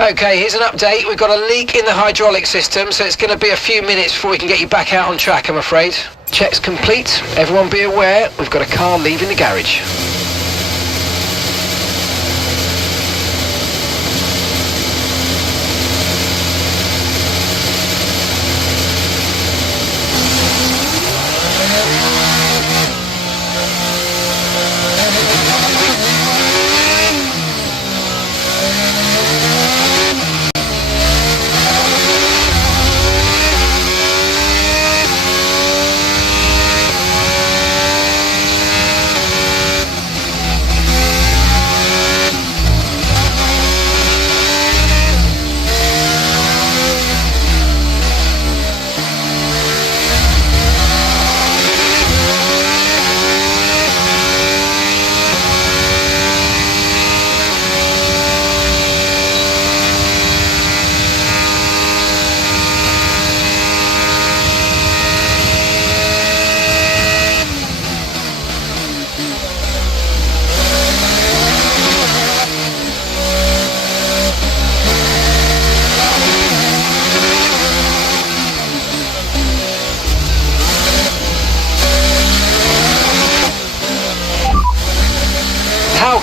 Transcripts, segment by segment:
Okay, here's an update. We've got a leak in the hydraulic system, so it's going to be a few minutes before we can get you back out on track, I'm afraid. Check's complete. Everyone be aware, we've got a car leaving the garage.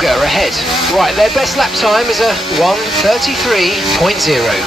Are ahead. Right, their best lap time is a 1:33.0.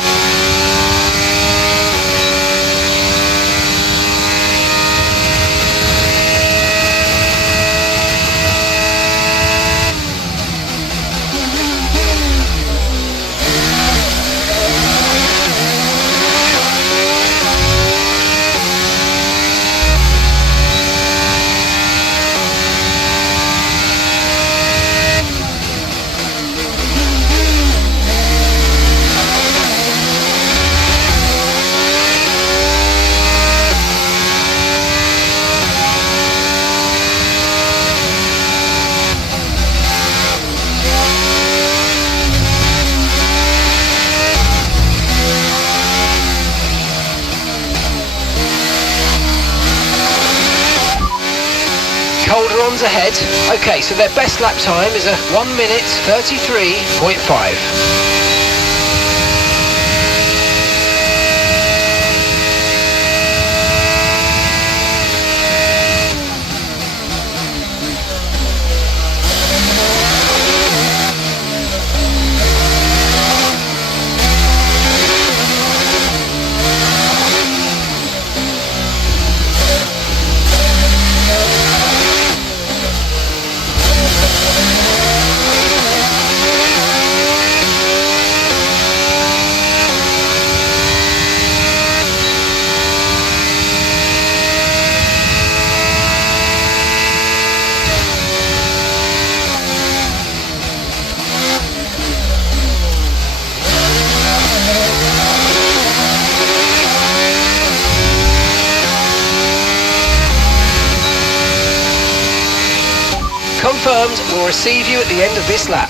Calderon's ahead. Okay, so their best lap time is a 1:33.5. Confirmed, we'll receive you at the end of this lap.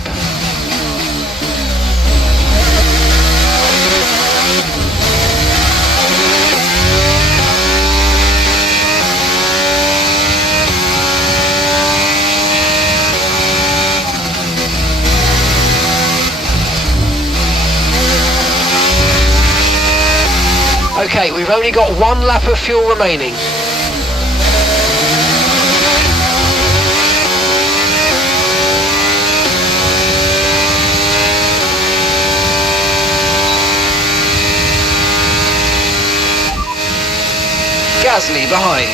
Okay, we've only got one lap of fuel remaining. Gasly behind.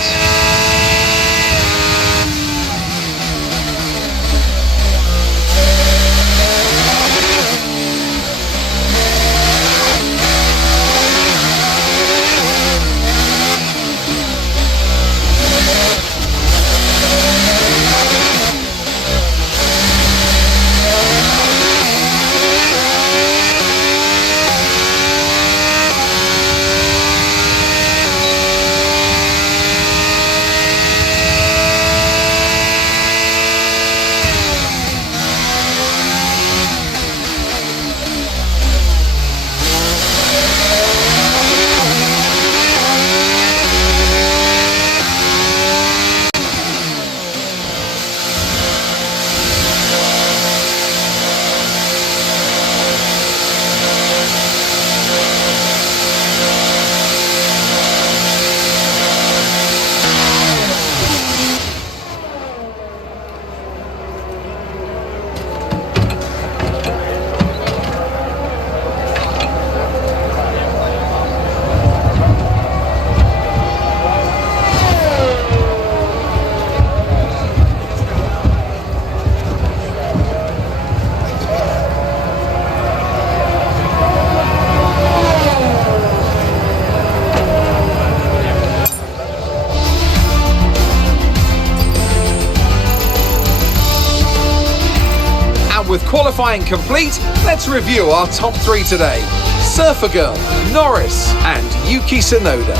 qualifying complete, let's review our top 3 today. Surfer Girl, Norris and Yuki Tsunoda.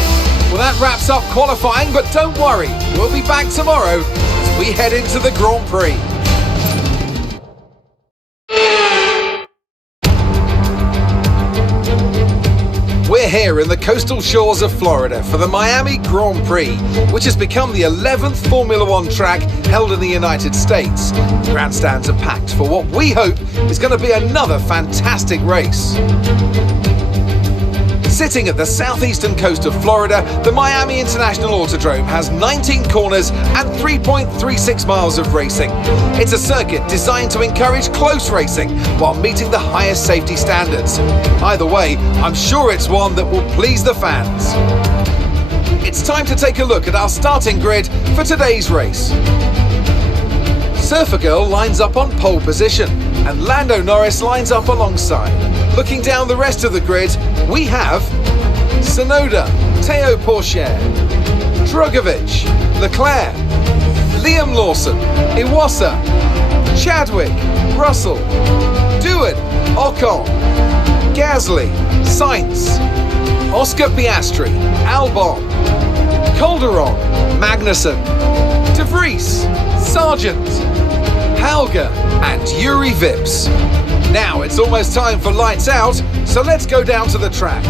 Well, that wraps up qualifying, but don't worry, we'll be back tomorrow as we head into the Grand Prix. We're here in the coastal shores of Florida for the Miami Grand Prix, which has become the 11th Formula One track held in the United States. Grandstands are packed for what we hope is going to be another fantastic race. Sitting at the southeastern coast of Florida, the Miami International Autodrome has 19 corners and 3.36 miles of racing. It's a circuit designed to encourage close racing while meeting the highest safety standards. Either way, I'm sure it's one that will please the fans. It's time to take a look at our starting grid for today's race. Surfer Girl lines up on pole position and Lando Norris lines up alongside. Looking down the rest of the grid, we have Tsunoda, Teo Pourchaire, Drugovich, Leclerc, Liam Lawson, Iwasa, Chadwick, Russell, Doohan, Ocon, Gasly, Sainz, Oscar Piastri, Albon, Calderon, Magnussen, De Vries, Sargent, Helga and Yuri Vips. Now it's almost time for lights out, so let's go down to the track.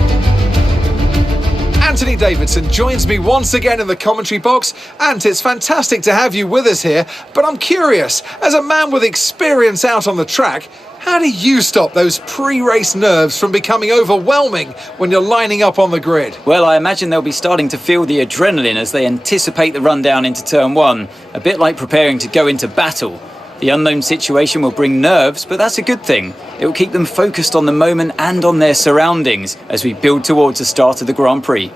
Anthony Davidson joins me once again in the commentary box. Ant, it's fantastic to have you with us here, but I'm curious, as a man with experience out on the track, how do you stop those pre-race nerves from becoming overwhelming when you're lining up on the grid? Well, I imagine they'll be starting to feel the adrenaline as they anticipate the run down into turn 1, a bit like preparing to go into battle. The unknown situation will bring nerves, but that's a good thing. It will keep them focused on the moment and on their surroundings as we build towards the start of the Grand Prix.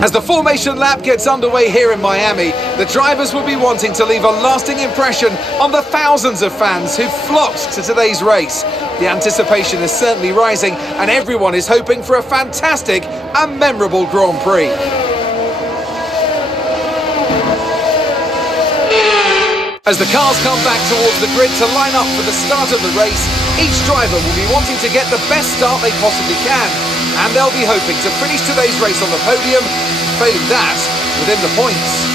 As the formation lap gets underway here in Miami, the drivers will be wanting to leave a lasting impression on the thousands of fans who've flocked to today's race. The anticipation is certainly rising and everyone is hoping for a fantastic and memorable Grand Prix. As the cars come back towards the grid to line up for the start of the race, each driver will be wanting to get the best start they possibly can. And they'll be hoping to finish today's race on the podium, failing that, within the points.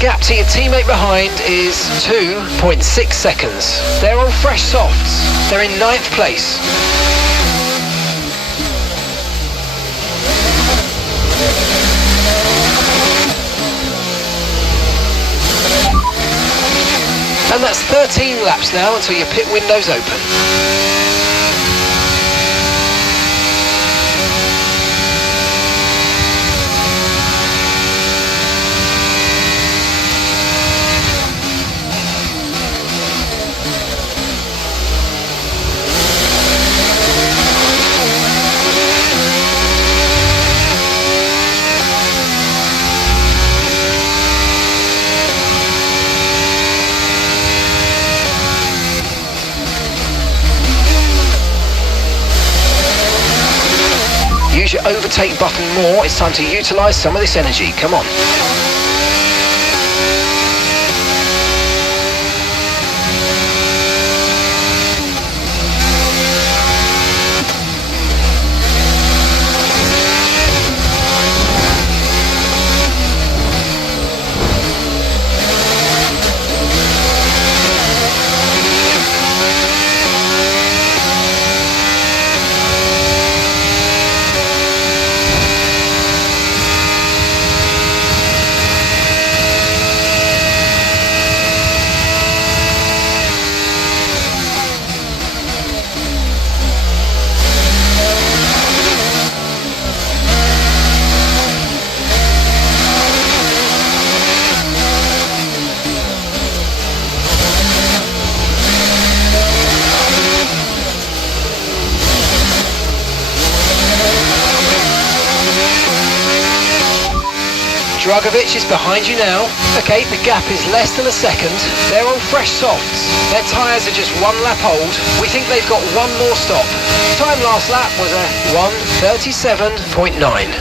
Gap to your teammate behind is 2.6 seconds. They're all fresh softs. They're in 9th place. And that's 13 laps now until your pit window's open. Use your overtake button more. It's time to utilise some of this energy. Come on. Drugovich is behind you now. Okay, the gap is less than a second. They're on fresh softs. Their tyres are just 1 lap old. We think they've got 1 more stop. Time last lap was a 1:37.9.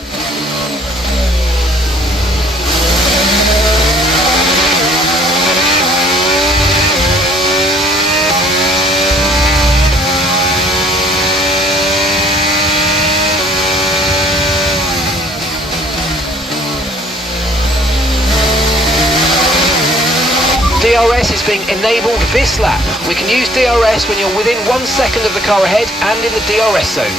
DRS is being enabled this lap. We can use DRS when you're within 1 second of the car ahead and in the DRS zone.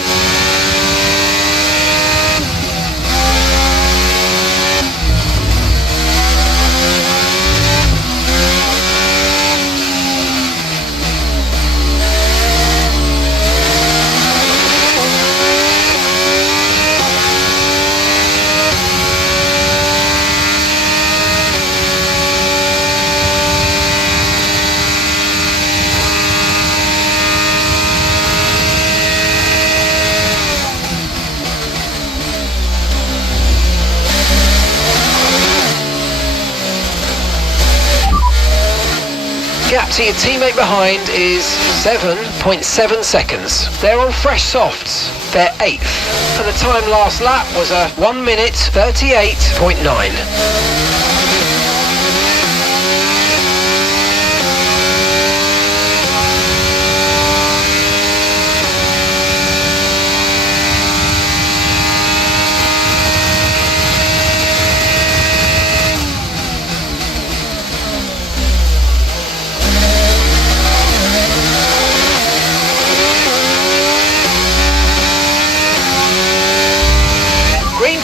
Gap to your teammate behind is 7.7 seconds. They're on fresh softs. They're 8th. And the time last lap was a 1:38.9.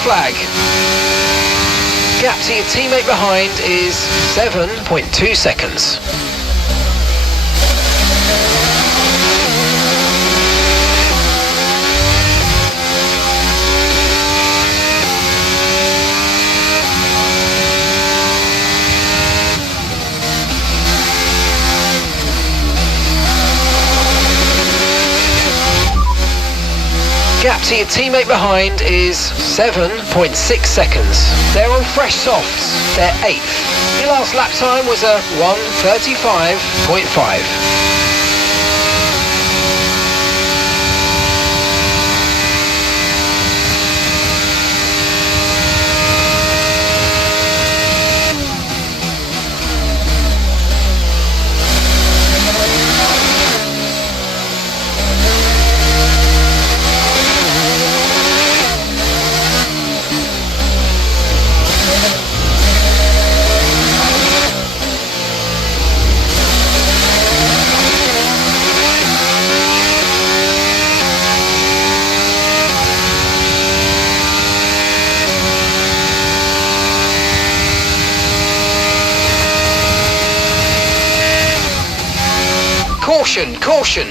Flag. Gap to your teammate behind is 7.2 seconds. Gap to your teammate behind is 7.6 seconds. They're on fresh softs. They're 8th. Your last lap time was a 1:35.5. Caution, caution.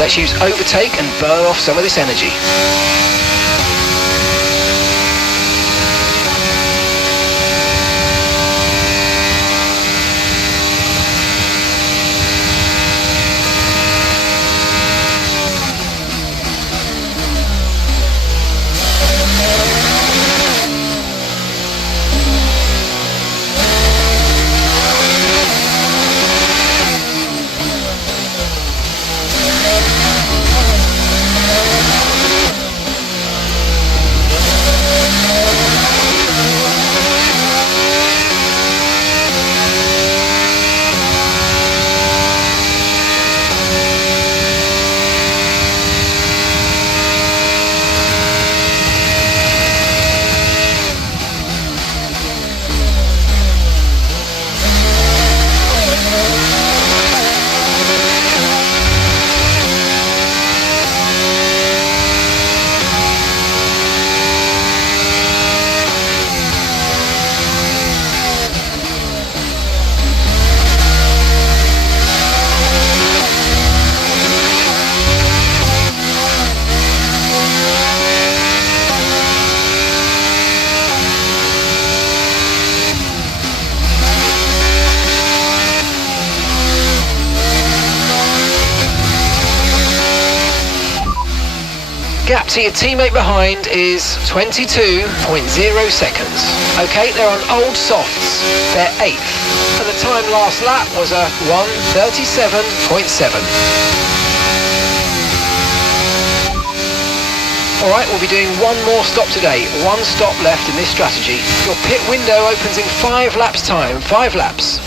Let's use overtake and burn off some of this energy. Gap to your teammate behind is 22.0 seconds. Okay, they're on old softs. They're 8th. And the time last lap was a 1:37.7. Alright, we'll be doing one more stop today. One stop left in this strategy. Your pit window opens in 5 laps time. 5 laps.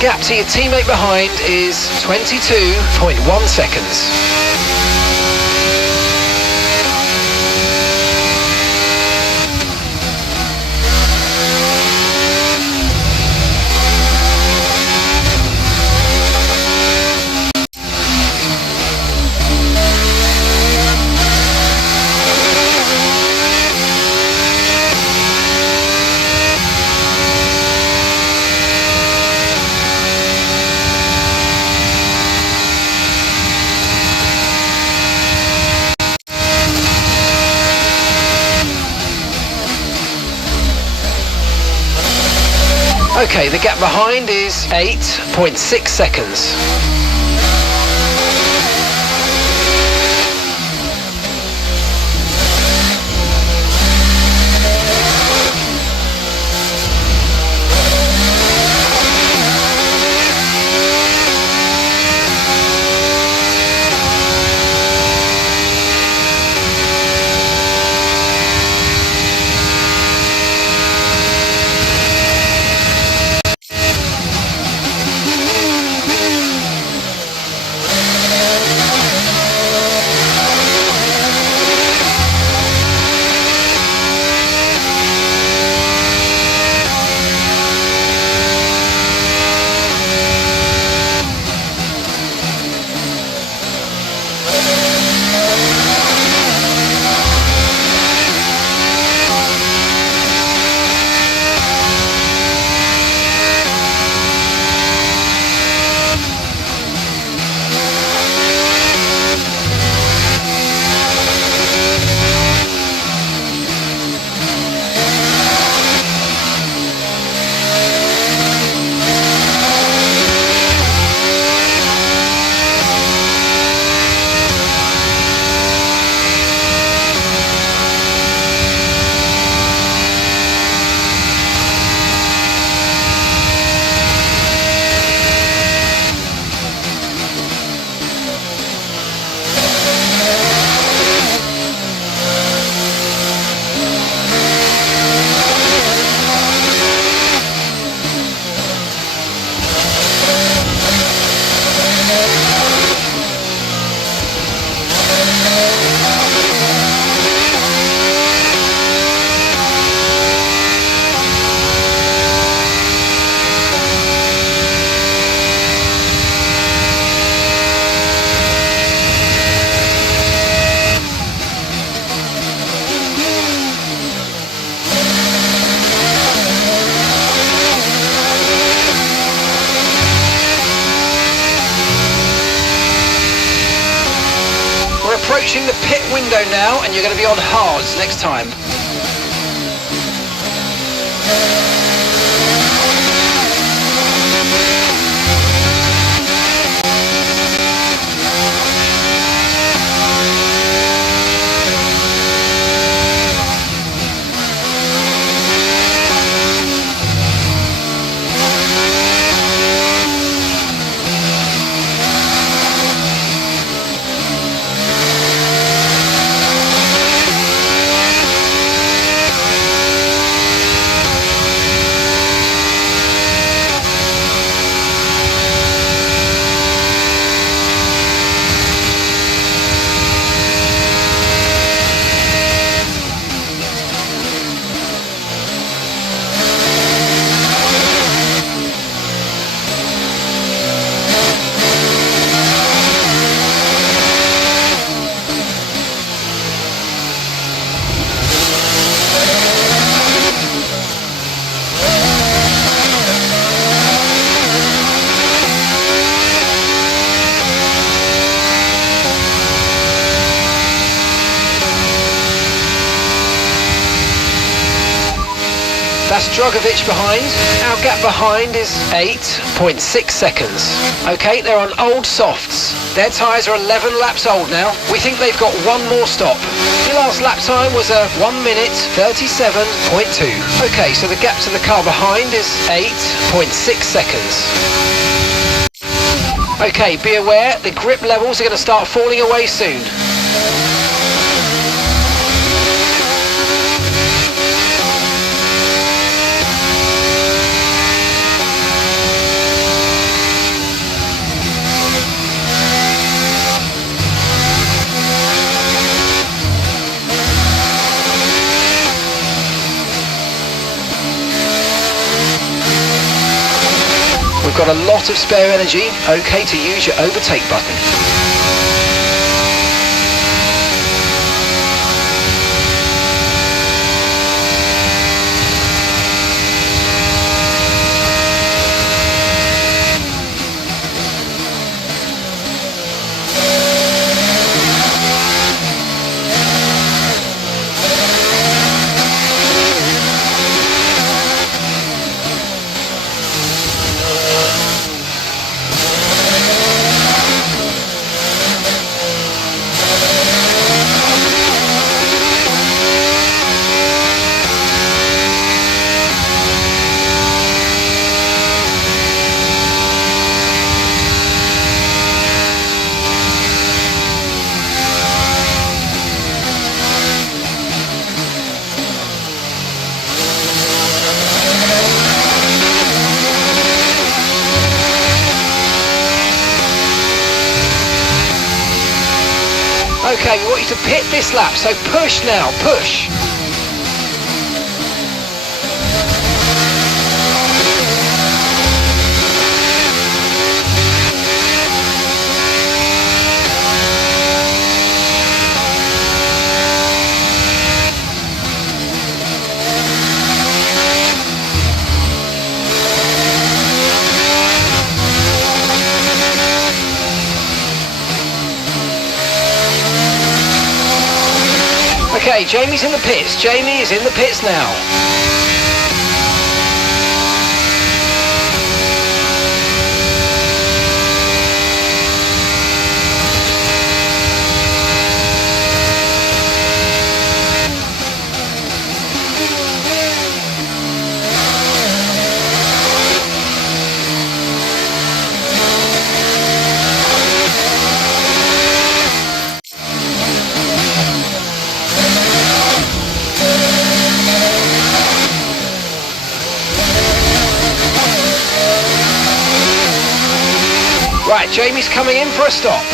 Gap to your teammate behind is 22.1 seconds. Okay, the gap behind is 8.6 seconds. approaching the pit window now, and you're going to be on hards next time. That's Drugovich behind. Our gap behind is 8.6 seconds. Okay, they're on old softs. Their tyres are 11 laps old now. We think they've got one more stop. Your last lap time was a 1 minute 37.2. Okay, so the gap to the car behind is 8.6 seconds. Okay, be aware, the grip levels are going to start falling away soon. We've got a lot of spare energy, okay to use your overtake button. Okay, we want you to pit this lap, so push now, push. Okay, Jamie's in the pits. Jamie is in the pits now. Right, Jamie's coming in for a stop.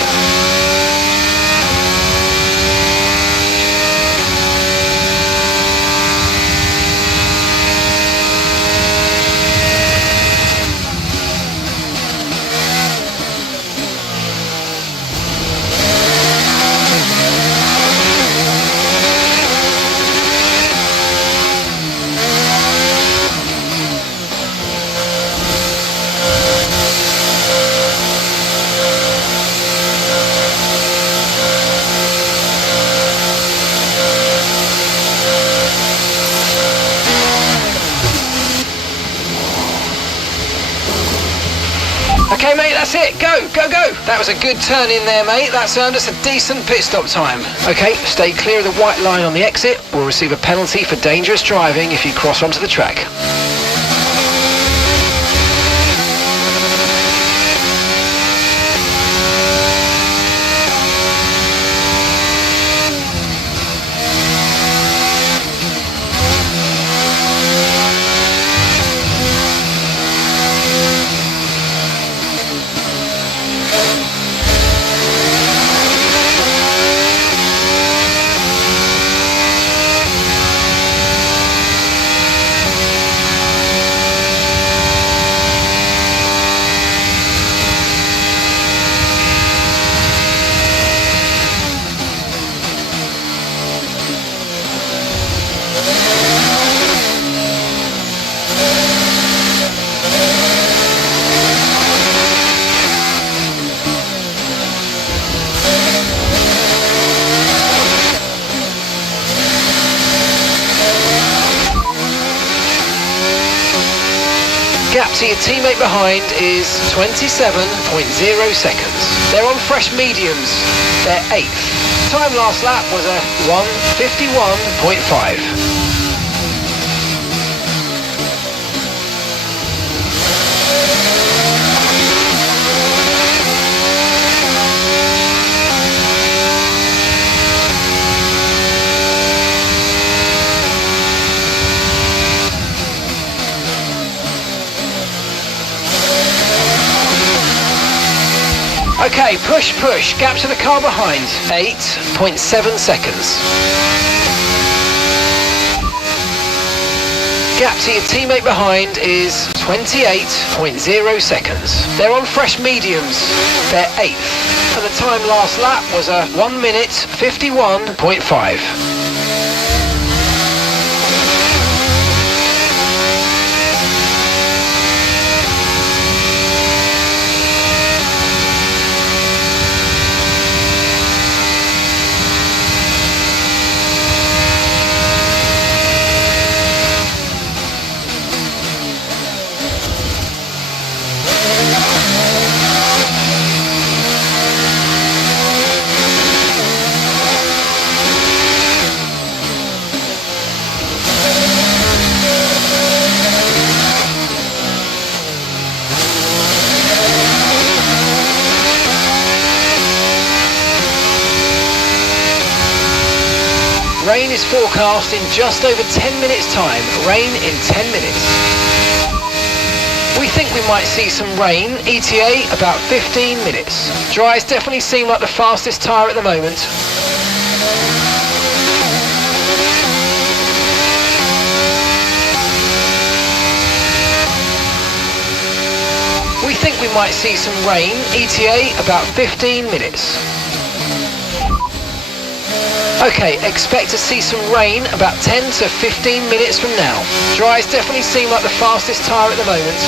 Okay, mate, that's it. Go, go, go. That was a good turn in there, mate. That's earned us a decent pit stop time. Okay, stay clear of the white line on the exit. We'll receive a penalty for dangerous driving if you cross onto the track. Gap to your teammate behind is 27.0 seconds. They're on fresh mediums. They're 8th. Time last lap was a 1:51.5. Okay, push, push. Gap to the car behind. 8.7 seconds. Gap to your teammate behind is 28.0 seconds. They're on fresh mediums. They're 8th. And the time last lap was a 1:51.5. Rain is forecast in just over 10 minutes time. Rain in 10 minutes. We think we might see some rain. ETA about 15 minutes. Dries definitely seem like the fastest tyre at the moment. We think we might see some rain. ETA about 15 minutes. Okay, expect to see some rain about 10 to 15 minutes from now. Dries definitely seem like the fastest tyre at the moment.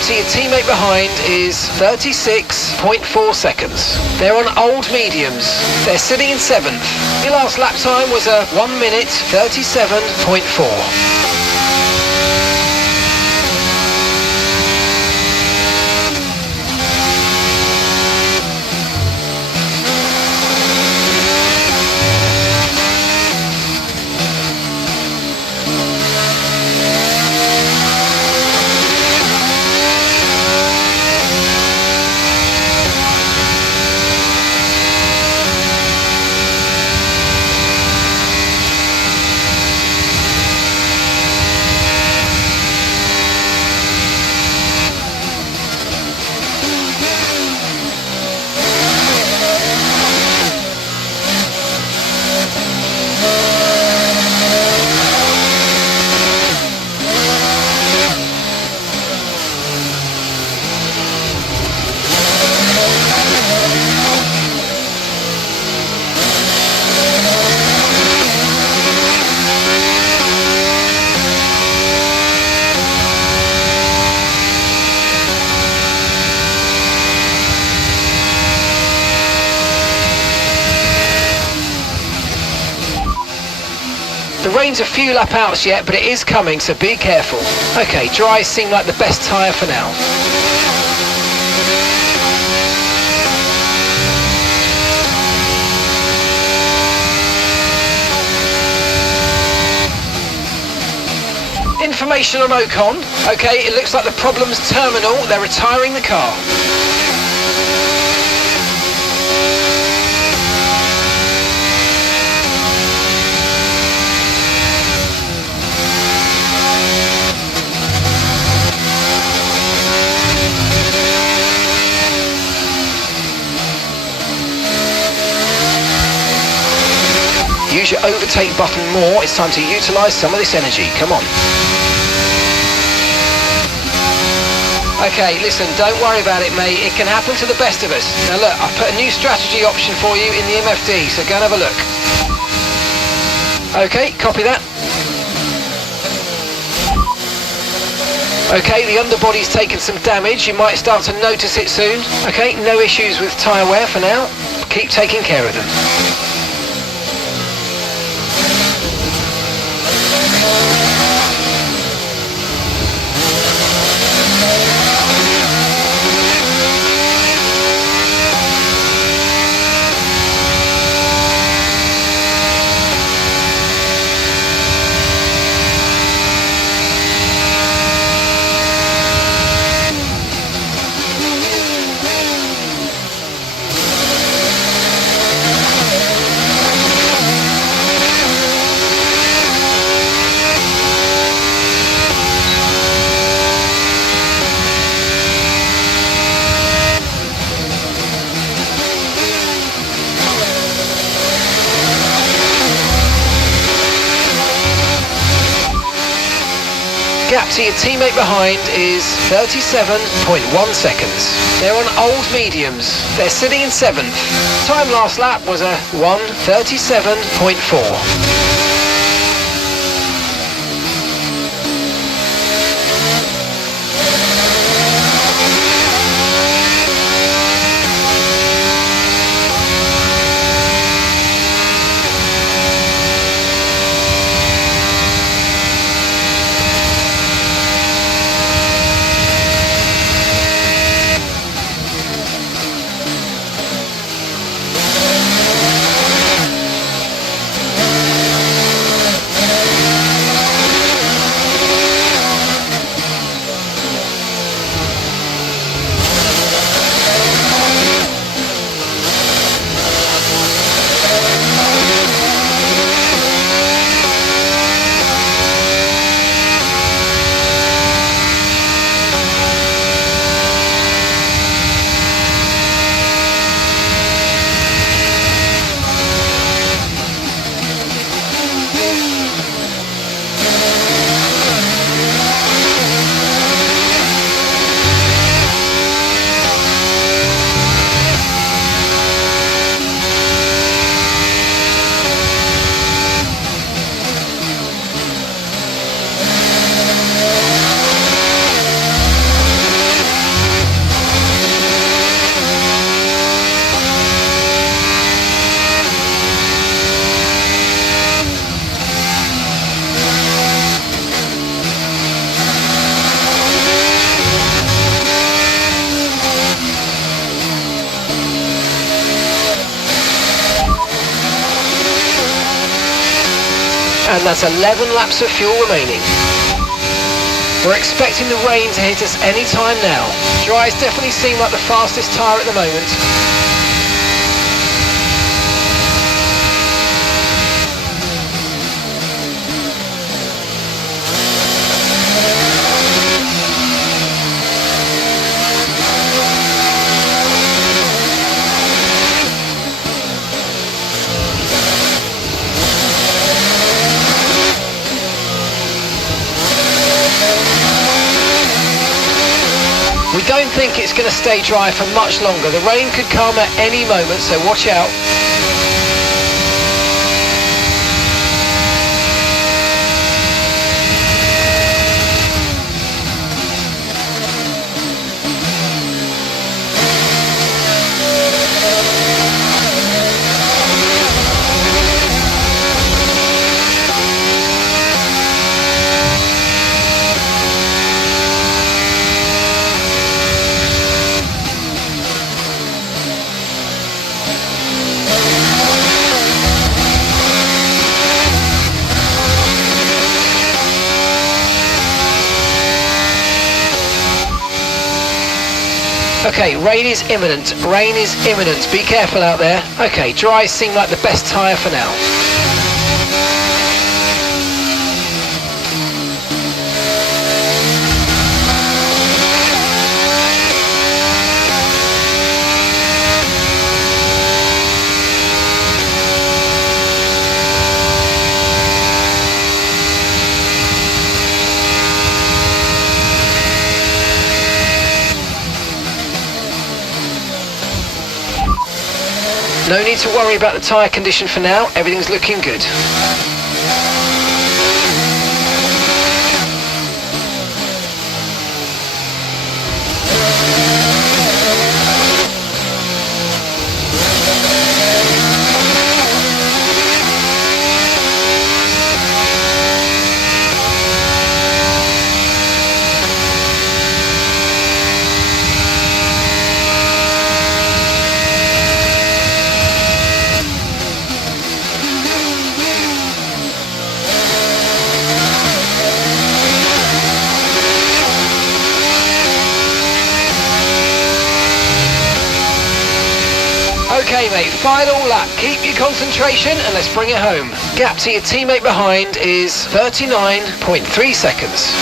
Gap to your teammate behind is 36.4 seconds. They're on old mediums. They're sitting in 7th. Your last lap time was a 1 minute 37.4. The rain's a few lap outs yet, but it is coming, so be careful. Okay, dry seem like the best tyre for now. Information on Ocon. Okay, it looks like the problem's terminal. They're retiring the car. Use your overtake button more. It's time to utilise some of this energy. Come on. Okay, listen, don't worry about it, mate. It can happen to the best of us. Now look, I've put a new strategy option for you in the MFD, so go and have a look. Okay, copy that. Okay, the underbody's taken some damage. You might start to notice it soon. Okay, no issues with tyre wear for now. Keep taking care of them. Gap to your teammate behind is 37.1 seconds. They're on old mediums. They're sitting in 7th. Time last lap was a 1:37.4. And that's 11 laps of fuel remaining. We're expecting the rain to hit us any time now. Dry's definitely seem like the fastest tyre at the moment. We don't think it's going to stay dry for much longer. The rain could come at any moment, so watch out. Okay, rain is imminent. Rain is imminent. Be careful out there. Okay, dry seem like the best tyre for now. No need to worry about the tyre condition for now, everything's looking good. Okay mate, final lap. Keep your concentration and let's bring it home. Gap to your teammate behind is 39.3 seconds.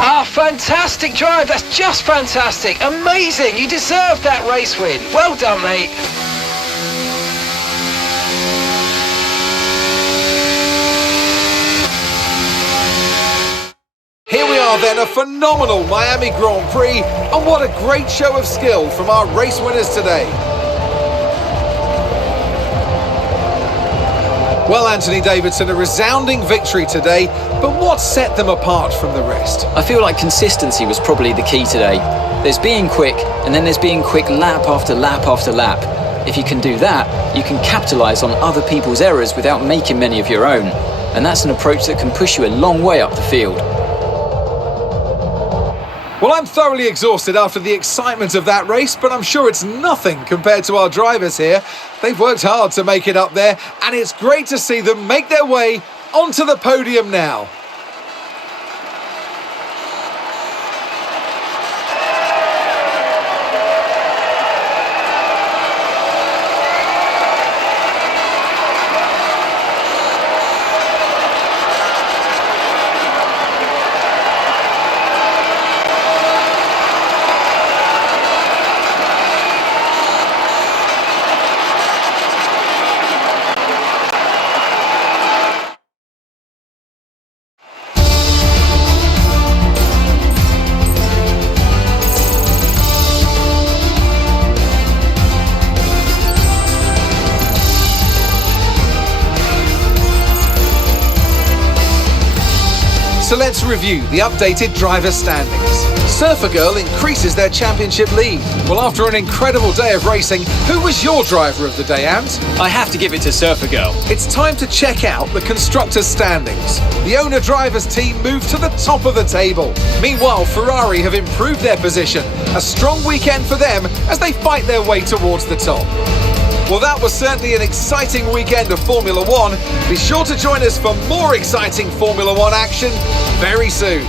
Ah, fantastic drive. That's just fantastic. Amazing. You deserve that race win. Well done, mate. Here we are then, a phenomenal Miami Grand Prix, and what a great show of skill from our race winners today. Well, Anthony Davidson, a resounding victory today, but what set them apart from the rest? I feel like consistency was probably the key today. There's being quick, and then there's being quick lap after lap after lap. If you can do that, you can capitalise on other people's errors without making many of your own. And that's an approach that can push you a long way up the field. Well, I'm thoroughly exhausted after the excitement of that race, but I'm sure it's nothing compared to our drivers here. They've worked hard to make it up there, and it's great to see them make their way onto the podium now. So let's review the updated driver standings. Surfer Girl increases their championship lead. Well, after an incredible day of racing, who was your driver of the day, Ant? I have to give it to Surfer Girl. It's time to check out the constructors' standings. The owner-drivers team moved to the top of the table. Meanwhile, Ferrari have improved their position. A strong weekend for them as they fight their way towards the top. Well, that was certainly an exciting weekend of Formula One. Be sure to join us for more exciting Formula One action very soon.